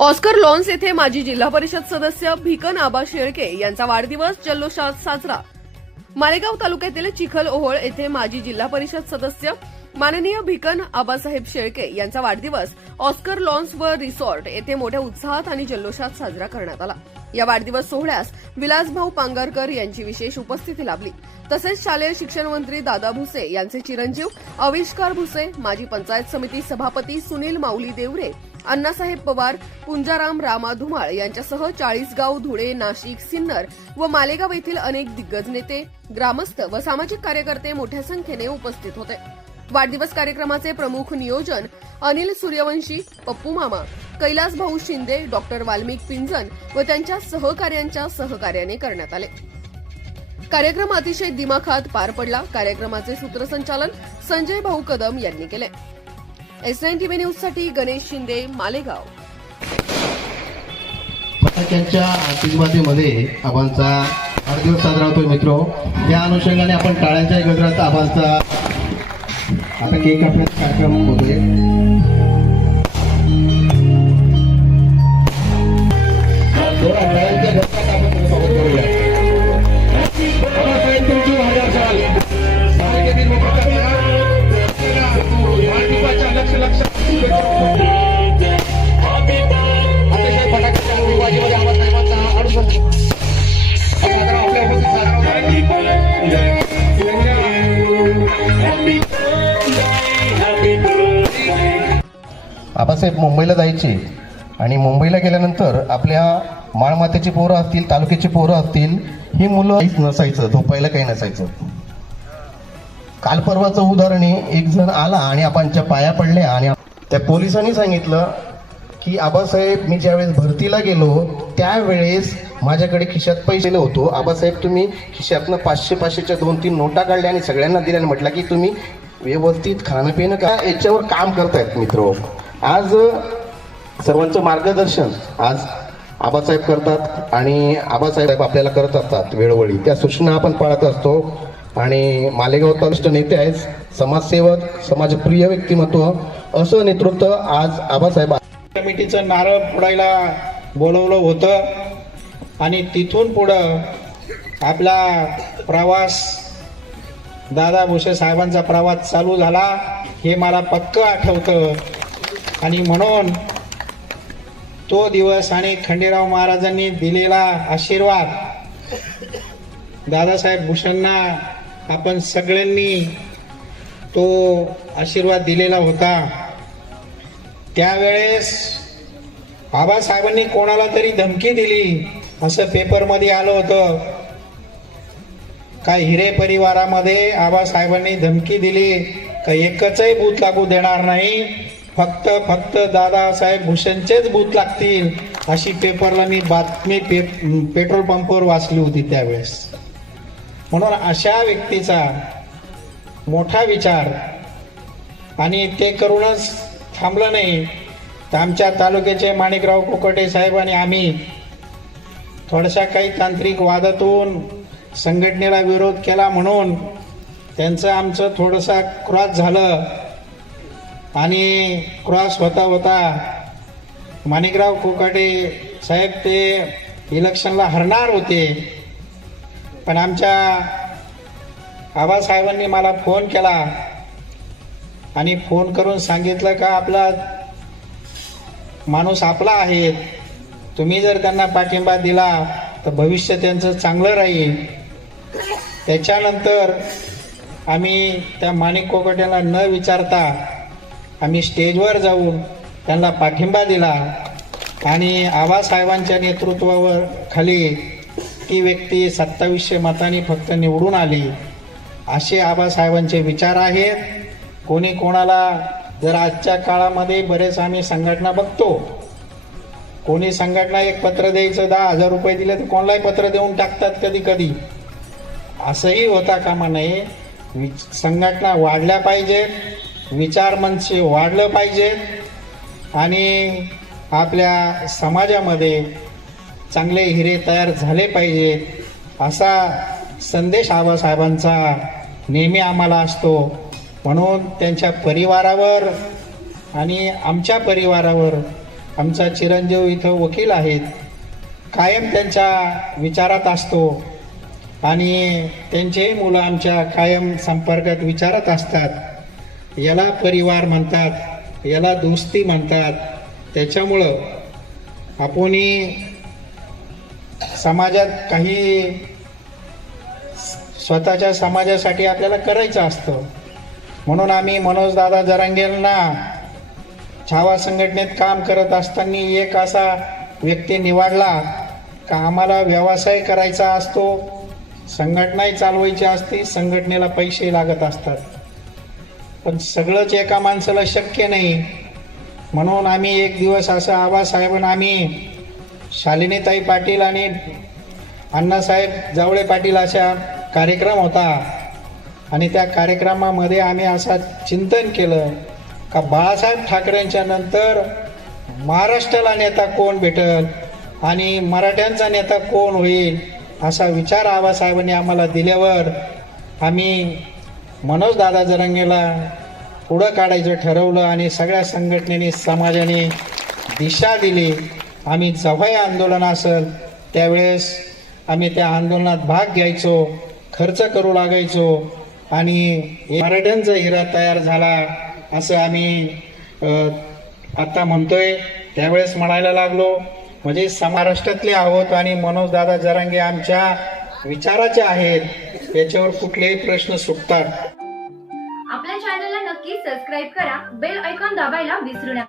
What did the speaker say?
Oscar lawns येथे माजी जिल्हा परिषद सदस्य भिकन आबा शेळके यांचा वाढदिवस जल्लोषात साजरा. मालेगाव तालुक्यातील चिखल ओहोळ येथे माजी जिल्हा परिषद सदस्य माननीय भिकन आबासाहेब शेळके यांचा वाढदिवस ऑस्कर लॉन्स व रिसॉर्ट येथे मोठ्या उत्साहात आणि जल्लोषात साजरा करण्यात आला. या वाढदिवस सोहळ्यास विलासभाऊ पांगारकर यांची विशेष उपस्थिती लाभली. तसेच शालेय शिक्षण मंत्री दादा भुसे यांचे चिरंजीव आविष्कार भुसे माजी पंचायत समिती सभापती सुनील माऊली देवरे अण्णासाहेब पवार पुंजाराम रामा धुमाळ यांच्यासह चाळीसगाव धुळे नाशिक सिन्नर व मालेगाव येथील अनेक दिग्गज नेते ग्रामस्थ व सामाजिक कार्यकर्ते मोठ्या संख्येने उपस्थित होते. वाढदिवस कार्यक्रमाचे प्रमुख नियोजन अनिल सूर्यवंशी पप्पू मामा कैलास भाऊ शिंदे डॉक्टर वाल्मिक पिंजन व त्यांच्या सहकार्यांच्या सहकार्याने करण्यात आले. कार्यक्रम अतिशय दिमाखात पार पडला. कार्यक्रमाचे सूत्रसंचालन संजय भाऊ कदम यांनी केले. एस एन टीव्ही न्यूजसाठी गणेश शिंदे मालेगाव. त्यांच्या आतिषबाजीमध्ये आबांचा वाढदिवस साजरा होतोय मित्र. या अनुषंगाने आपण टाळ्यांच्या गजरात आबांचा आता केक कापण्याचा कार्यक्रम होतोय. आबासाहेब मुंबईला जायचे आणि मुंबईला गेल्यानंतर आपल्या माळमातेची पोरं असतील तालुक्याची पोरं असतील ही मुलं काहीच नसायचं झोपायला काही नसायचं. काल परवाचं उदाहरण आहे एक जण आला आणि आपणच्या पाया पडल्या आणि त्या पोलिसांनी सांगितलं की आबासाहेब मी ज्यावेळेस भरतीला गेलो त्यावेळेस माझ्याकडे खिशात पैसे होतो आबासाहेब तुम्ही खिशातनं पाचशे पाचशेच्या दोन तीन नोटा काढल्या आणि सगळ्यांना दिल्या आणि म्हटलं की तुम्ही व्यवस्थित खाणं पिणं का याच्यावर काम करतायत मित्र. आज सर्वांचं मार्गदर्शन आज आबासाहेब करतात आणि आबासाहेब आपल्याला करत असतात वेळोवेळी. त्या सूचना आपण पाळत असतो. आणि मालेगाव तनिष्ठ नेते आहेत समाजसेवक समाजप्रिय व्यक्तिमत्व असं नेतृत्व आज आबासाहेब कमिटीचं नारळ फोडायला बोलवलं होतं. आणि तिथून पुढं आपला प्रवास दादा भुसे साहेबांचा प्रवास चालू झाला. हे मला पक्क आठवतं. आणि म्हणून तो दिवस आणि खंडेराव महाराजांनी दिलेला आशीर्वाद. दादासाहेब भूषणना आपण सगळ्यांनी तो आशीर्वाद दिलेला होता. त्यावेळेस बाबासाहेबांनी कोणाला तरी धमकी दिली असं पेपरमध्ये आलं होतं. काय हिरे परिवारामध्ये आबासाहेबांनी धमकी दिली का एकचही बूथ लागू देणार नाही. फक्त फक्त दादासाहेब भूषणचेच बूथ लागतील अशी पेपरला मी बातमी पे पेट्रोल पंपवर वाचली होती त्यावेळेस. म्हणून अशा व्यक्तीचा मोठा विचार आणि ते करूनच थांबलं नाही तर आमच्या तालुक्याचे माणिकराव कोकटे साहेब आणि आम्ही थोड्याशा काही तांत्रिक वादातून संघटनेला विरोध केला म्हणून त्यांचं आमचं थोडंसं क्रॉस झालं. आणि क्रॉस होता होता माणिकराव कोकाटे साहेब ते इलेक्शनला हरणार होते. पण आमच्या आबासाहेबांनी मला फोन केला आणि फोन करून सांगितलं का आपला माणूस आपला आहे. तुम्ही जर त्यांना पाठिंबा दिला तर भविष्य त्यांचं चांगलं राहील. त्याच्यानंतर आम्ही त्या माणिक कोकट्याला न विचारता आम्ही स्टेजवर जाऊन त्यांना पाठिंबा दिला आणि आबासाहेबांच्या नेतृत्वावर खाली ती व्यक्ती सत्तावीसशे मतांनी फक्त निवडून आली. असे आबासाहेबांचे विचार आहेत. कोणी कोणाला जर आजच्या काळामध्ये बरेच आम्ही संघटना बघतो कोणी संघटना एक पत्र द्यायचं दहा हजार रुपये दिले तर कोणालाही पत्र देऊन टाकतात कधी कधी. असंही होता कामा नये. संघटना वाढल्या पाहिजेत. विचारमंच वाढलं पाहिजे आणि आपल्या समाजामध्ये चांगले हिरे तयार झाले पाहिजे असा संदेश आबासाहेबांचा नेहमी आम्हाला असतो. म्हणून त्यांच्या परिवारावर आणि आमच्या परिवारावर आमचा चिरंजीव इथं वकील आहेत. कायम त्यांच्या विचारात असतो आणि त्यांचेही मुलं आमच्या कायम संपर्कात विचारत असतात. याला परिवार म्हणतात याला दोस्ती म्हणतात. त्याच्यामुळं आपणही समाजात काही स्वतःच्या समाजासाठी आपल्याला करायचं असतं. म्हणून आम्ही मनोजदादा जरांगेंना छावा संघटनेत काम करत असताना एक असा व्यक्ती निवडला का आम्हाला व्यवसाय करायचा असतो संघटनाही चालवायची असते संघटनेला पैसे लागत असतात. पण सगळंच एका माणसाला शक्य नाही. म्हणून आम्ही एक दिवस असं आबासाहेबांना आम्ही शालिनीताई पाटील आणि अण्णासाहेब जावळे पाटील अशा कार्यक्रम होता. आणि त्या कार्यक्रमामध्ये आम्ही असा चिंतन केलं का बाळासाहेब ठाकरेंच्या नंतर महाराष्ट्राला नेता कोण भेटल आणि मराठ्यांचा नेता कोण होईल असा विचार आबासाहेबांनी आम्हाला दिल्यावर आम्ही मनोज दादा जरंगेला पुढं काढायचं ठरवलं आणि सगळ्या संघटनेने समाजाने दिशा दिली. आम्ही जव्हाय आंदोलन असेल त्यावेळेस आम्ही त्या आंदोलनात भाग घ्यायचो खर्च करू लागायचो आणि मराठ्यांचा हिरा तयार झाला असं आम्ही आत्ता आता म्हणतोय. त्यावेळेस म्हणायला लागलो म्हणजे महाराष्ट्रातले आहोत आणि मनोज दादा जरांगे आमच्या विचाराचे आहेत. याच्यावर कुठलेही प्रश्न सुटतात. आपल्या चॅनलला नक्की सबस्क्राईब करा. बेल ऐकॉन दाबायला विसरू नका.